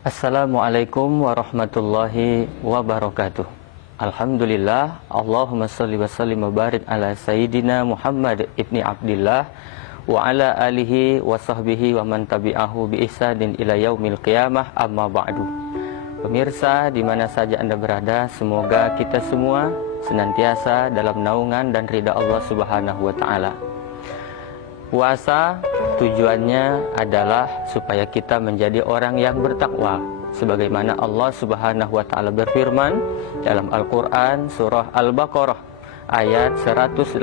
Assalamualaikum warahmatullahi wabarakatuh. Alhamdulillah, Allahumma salli wa sallim wa barik ala Sayyidina Muhammad ibni Abdillah wa ala alihi wa sahbihi wa man tabi'ahu bi ihsanin ila yaumil qiyamah, amma ba'du. Pemirsa di mana saja Anda berada, semoga kita semua senantiasa dalam naungan dan ridha Allah Subhanahu wa taala. Puasa tujuannya adalah supaya kita menjadi orang yang bertakwa, sebagaimana Allah Subhanahu wa taala berfirman dalam Al-Qur'an surah Al-Baqarah ayat 183.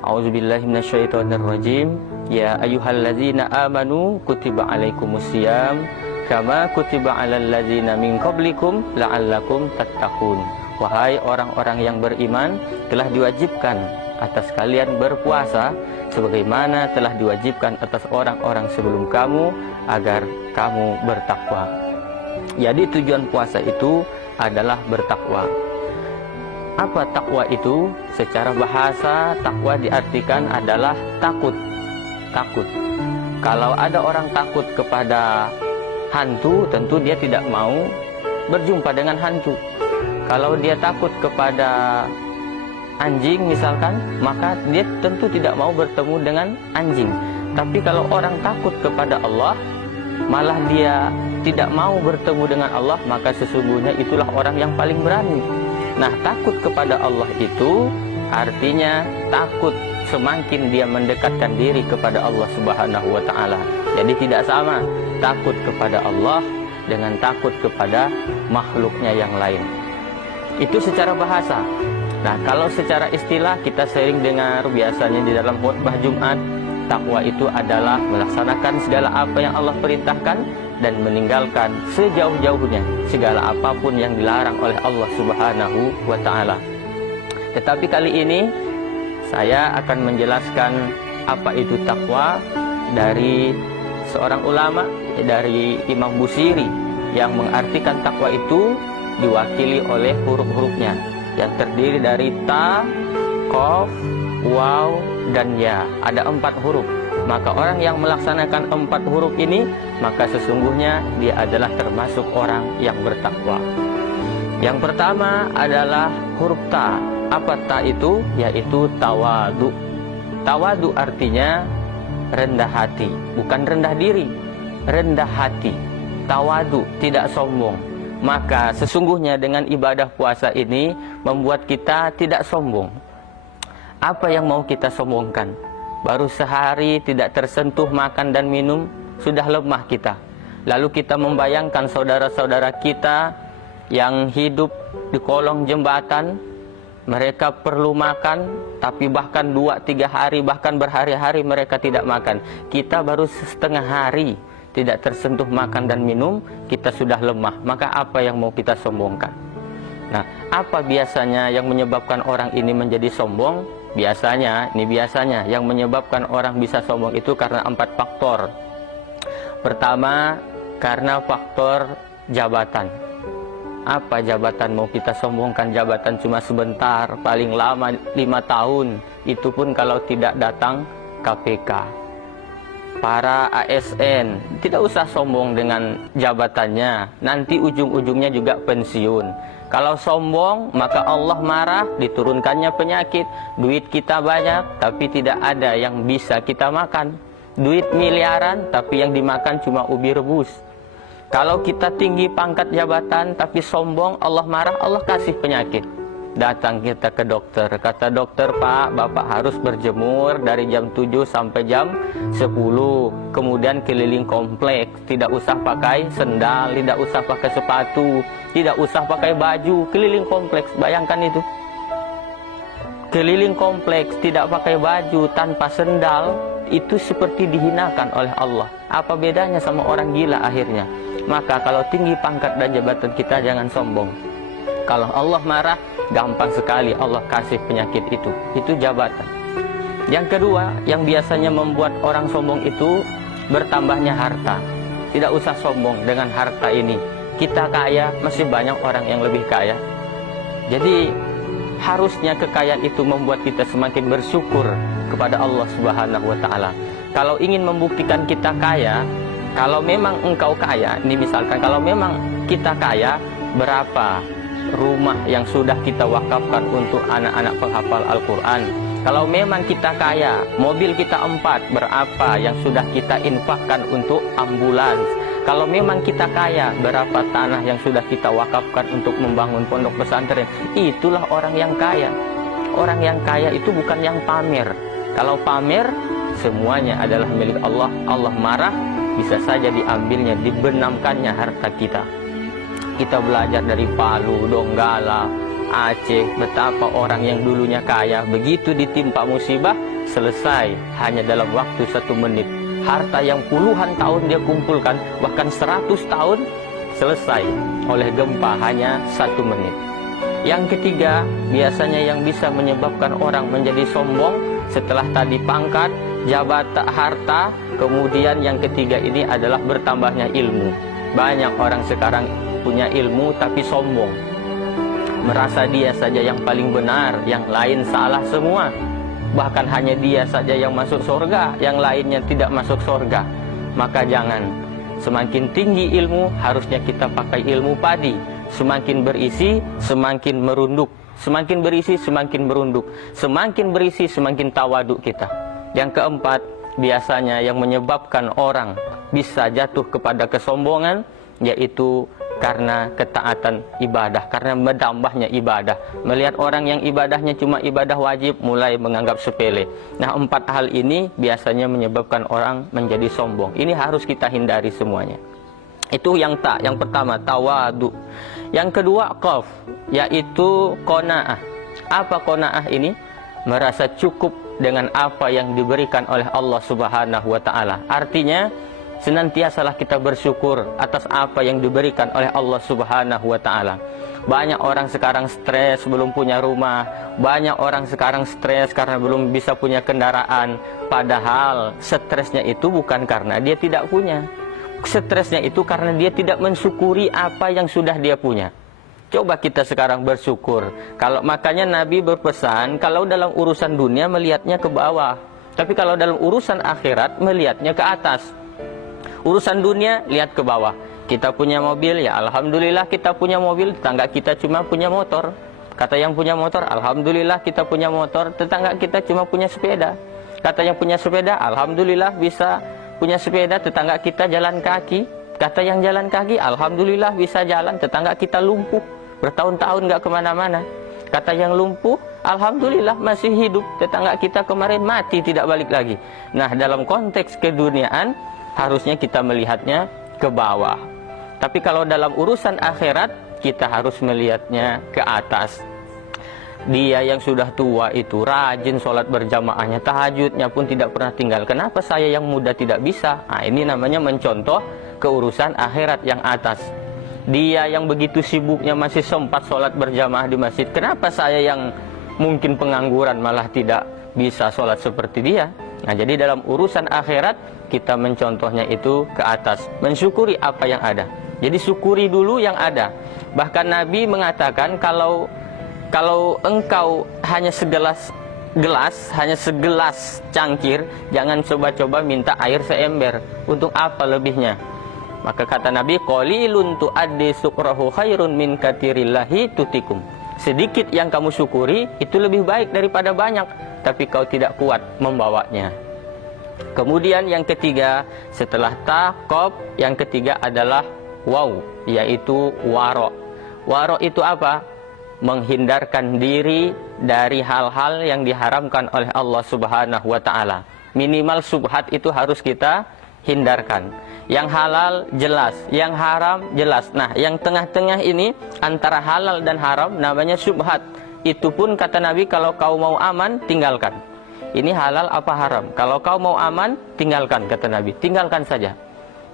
A'udzubillahi minasyaitonirrajim. Ya ayyuhalladzina amanu kutiba alaikumusiyam kama kutiba alal ladzina min qablikum la'allakum tattaqun. Wahai orang-orang yang beriman, telah diwajibkan atas kalian berpuasa sebagaimana telah diwajibkan atas orang-orang sebelum kamu agar kamu bertakwa. Jadi tujuan puasa itu adalah bertakwa. Apa takwa itu? Secara bahasa, takwa diartikan adalah takut. Takut. Kalau ada orang takut kepada hantu, tentu dia tidak mau berjumpa dengan hantu. Kalau dia takut kepada anjing misalkan, maka dia tentu tidak mau bertemu dengan anjing. Tapi kalau orang takut kepada Allah, malah dia tidak mau bertemu dengan Allah, maka sesungguhnya itulah orang yang paling berani. Nah, takut kepada Allah itu artinya takut semakin dia mendekatkan diri kepada Allah Subhanahu wa taala. Jadi tidak sama takut kepada Allah dengan takut kepada makhluknya yang lain. Itu secara bahasa. Nah, kalau secara istilah kita sering dengar biasanya di dalam khutbah Jumat, takwa itu adalah melaksanakan segala apa yang Allah perintahkan dan meninggalkan sejauh-jauhnya segala apapun yang dilarang oleh Allah Subhanahu wa taala. Tetapi kali ini saya akan menjelaskan apa itu takwa dari seorang ulama, dari Imam Busiri, yang mengartikan takwa itu diwakili oleh huruf-hurufnya yang terdiri dari ta, qaf, waw, dan ya. Ada 4 huruf. Maka orang yang melaksanakan 4 huruf ini, maka sesungguhnya dia adalah termasuk orang yang bertakwa. Yang pertama adalah huruf ta. Apa ta itu? Yaitu tawadu. Tawadu artinya rendah hati, bukan rendah diri, rendah hati. Tawadu, tidak sombong. Maka sesungguhnya dengan ibadah puasa ini membuat kita tidak sombong. Apa yang mau kita sombongkan? Baru sehari tidak tersentuh makan dan minum, sudah lemah kita. Lalu kita membayangkan saudara-saudara kita yang hidup di kolong jembatan, mereka perlu makan, tapi bahkan 2-3 hari, bahkan berhari-hari mereka tidak makan. Kita baru setengah hari tidak tersentuh makan dan minum, kita sudah lemah. Maka apa yang mau kita sombongkan? Nah, apa biasanya yang menyebabkan orang ini menjadi sombong? Biasanya yang menyebabkan orang bisa sombong itu karena 4 faktor. Pertama, karena faktor jabatan. Apa jabatan mau kita sombongkan? Jabatan cuma sebentar, paling lama 5 tahun. Itu pun kalau tidak datang KPK. Para ASN tidak usah sombong dengan jabatannya, nanti ujung-ujungnya juga pensiun. Kalau sombong maka Allah marah, diturunkannya penyakit. Duit kita banyak tapi tidak ada yang bisa kita makan. Duit miliaran tapi yang dimakan cuma ubi rebus. Kalau kita tinggi pangkat jabatan tapi sombong, Allah marah, Allah kasih penyakit. Datang kita ke dokter, kata dokter, Pak, Bapak harus berjemur dari jam 7 sampai jam 10, kemudian keliling kompleks, tidak usah pakai sendal, tidak usah pakai sepatu, tidak usah pakai baju, keliling kompleks. Bayangkan itu, keliling kompleks tidak pakai baju, tanpa sendal, itu seperti dihinakan oleh Allah. Apa bedanya sama orang gila akhirnya? Maka kalau tinggi pangkat dan jabatan kita, jangan sombong. Kalau Allah marah, gampang sekali Allah kasih penyakit itu. Itu jabatan. Yang kedua, yang biasanya membuat orang sombong itu bertambahnya harta. Tidak usah sombong dengan harta ini. Kita kaya, masih banyak orang yang lebih kaya. Jadi harusnya kekayaan itu membuat kita semakin bersyukur kepada Allah Subhanahu wa taala. Kalau ingin membuktikan kita kaya, Kalau memang engkau kaya, ini misalkan kalau memang kita kaya, berapa rumah yang sudah kita wakafkan untuk anak-anak penghafal Al-Quran? Kalau memang kita kaya, mobil kita 4, berapa yang sudah kita infakkan untuk ambulans? Kalau memang kita kaya, berapa tanah yang sudah kita wakafkan untuk membangun pondok pesantren? Itulah orang yang kaya. Orang yang kaya itu bukan yang pamer. Kalau pamer, semuanya adalah milik Allah. Allah marah, bisa saja diambilnya, dibenamkannya harta kita. Kita belajar dari Palu, Donggala, Aceh, betapa orang yang dulunya kaya, begitu ditimpa musibah, selesai hanya dalam waktu 1 menit. Harta yang puluhan tahun dia kumpulkan, bahkan 100 tahun, selesai oleh gempa hanya 1 menit. Yang ketiga, biasanya yang bisa menyebabkan orang menjadi sombong setelah tadi pangkat, jabatan, harta, kemudian yang ketiga ini adalah bertambahnya ilmu. Banyak orang sekarang punya ilmu tapi sombong, merasa dia saja yang paling benar, yang lain salah semua. Bahkan hanya dia saja yang masuk surga, yang lainnya tidak masuk surga. Maka jangan. Semakin tinggi ilmu, harusnya kita pakai ilmu padi. Semakin berisi, semakin merunduk. Semakin berisi, semakin merunduk. Semakin berisi, semakin tawaduk kita. Yang keempat, biasanya yang menyebabkan orang bisa jatuh kepada kesombongan, yaitu karena ketaatan ibadah, karena bertambahnya ibadah. Melihat orang yang ibadahnya cuma ibadah wajib, mulai menganggap sepele. Nah, 4 hal ini biasanya menyebabkan orang menjadi sombong. Ini harus kita hindari semuanya. Itu yang pertama, tawadu. Yang kedua, qaf, yaitu qanaah. Apa qanaah ini? Merasa cukup dengan apa yang diberikan oleh Allah Subhanahu wa taala. Artinya, senantiasalah kita bersyukur atas apa yang diberikan oleh Allah Subhanahu wa taala. Banyak orang sekarang stres belum punya rumah, banyak orang sekarang stres karena belum bisa punya kendaraan. Padahal stresnya itu bukan karena dia tidak punya. Stresnya itu karena dia tidak mensyukuri apa yang sudah dia punya. Coba kita sekarang bersyukur. Kalau makanya Nabi berpesan, kalau dalam urusan dunia melihatnya ke bawah, tapi kalau dalam urusan akhirat melihatnya ke atas. Urusan dunia, lihat ke bawah. Kita punya mobil, ya alhamdulillah kita punya mobil. Tetangga kita cuma punya motor. Kata yang punya motor, alhamdulillah kita punya motor. Tetangga kita cuma punya sepeda. Kata yang punya sepeda, alhamdulillah bisa punya sepeda. Tetangga kita jalan kaki. Kata yang jalan kaki, alhamdulillah bisa jalan. Tetangga kita lumpuh, bertahun-tahun gak kemana-mana. Kata yang lumpuh, alhamdulillah masih hidup. Tetangga kita kemarin mati, tidak balik lagi. Nah, dalam konteks keduniaan, harusnya kita melihatnya ke bawah. Tapi kalau dalam urusan akhirat, kita harus melihatnya ke atas. Dia yang sudah tua itu rajin sholat berjamaahnya, tahajudnya pun tidak pernah tinggal. Kenapa saya yang muda tidak bisa? Nah, ini namanya mencontoh keurusan akhirat yang atas. Dia yang begitu sibuknya masih sempat sholat berjamaah di masjid. Kenapa saya yang mungkin pengangguran malah tidak bisa sholat seperti dia? Nah, jadi dalam urusan akhirat, kita mencontohnya itu ke atas, mensyukuri apa yang ada. Jadi syukuri dulu yang ada. Bahkan Nabi mengatakan kalau engkau hanya segelas cangkir, jangan coba-coba minta air seember. Untuk apa lebihnya? Maka kata Nabi, qalilun tu'addi sukrahu khairun min katirillahi tutikum. Sedikit yang kamu syukuri itu lebih baik daripada banyak, tapi kau tidak kuat membawanya. Kemudian yang ketiga, setelah taqab, yang ketiga adalah waw, yaitu waro. Waro itu apa? Menghindarkan diri dari hal-hal yang diharamkan oleh Allah Subhanahu wa taala. Minimal subhat itu harus kita hindarkan. Yang halal jelas, yang haram jelas. Nah, yang tengah-tengah ini antara halal dan haram namanya subhat. Itu pun kata Nabi, kalau kau mau aman, tinggalkan. Ini halal apa haram? Kalau kau mau aman, tinggalkan, kata Nabi. Tinggalkan saja.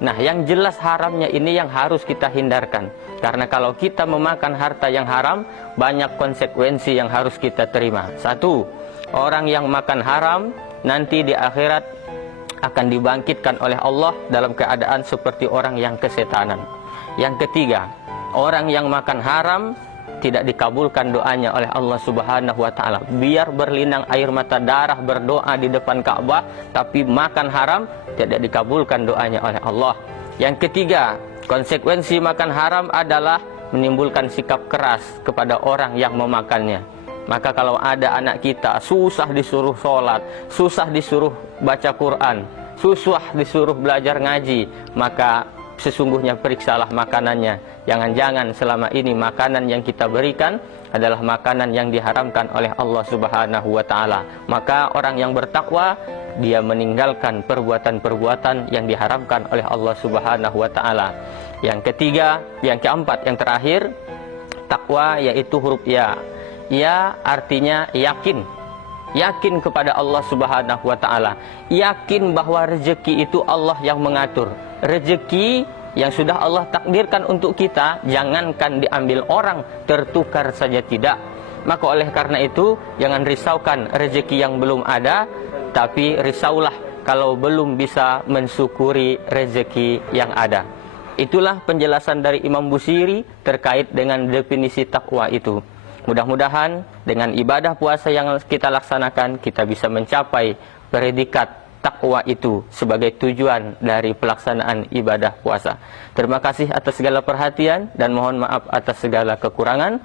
Nah, yang jelas haramnya ini yang harus kita hindarkan. Karena kalau kita memakan harta yang haram, banyak konsekuensi yang harus kita terima. Satu, orang yang makan haram, nanti di akhirat akan dibangkitkan oleh Allah dalam keadaan seperti orang yang kesetanan. Yang ketiga, orang yang makan haram tidak dikabulkan doanya oleh Allah Subhanahu wa taala. Biar berlinang air mata darah berdoa di depan Ka'bah, tapi makan haram tidak dikabulkan doanya oleh Allah. Yang ketiga, konsekuensi makan haram adalah menimbulkan sikap keras kepada orang yang memakannya. Maka kalau ada anak kita susah disuruh sholat, susah disuruh baca Quran, susah disuruh belajar ngaji, maka sesungguhnya periksalah makanannya. Jangan-jangan selama ini makanan yang kita berikan adalah makanan yang diharamkan oleh Allah Subhanahu wa taala. Maka orang yang bertakwa, dia meninggalkan perbuatan-perbuatan yang diharamkan oleh Allah Subhanahu wa taala. Yang ketiga, yang keempat, yang terakhir, takwa yaitu huruf ya. Ya artinya yakin. Yakin kepada Allah Subhanahu wa taala. Yakin bahwa rezeki itu Allah yang mengatur. Rezeki yang sudah Allah takdirkan untuk kita, jangankan diambil orang, tertukar saja tidak. Maka oleh karena itu, jangan risaukan rezeki yang belum ada, tapi risaulah kalau belum bisa mensyukuri rezeki yang ada. Itulah penjelasan dari Imam Busiri terkait dengan definisi takwa itu. Mudah-mudahan dengan ibadah puasa yang kita laksanakan, kita bisa mencapai predikat takwa itu sebagai tujuan dari pelaksanaan ibadah puasa. Terima kasih atas segala perhatian dan mohon maaf atas segala kekurangan.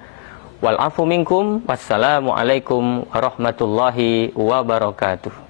Wal afu minkum. Wassalamualaikum warahmatullahi wabarakatuh.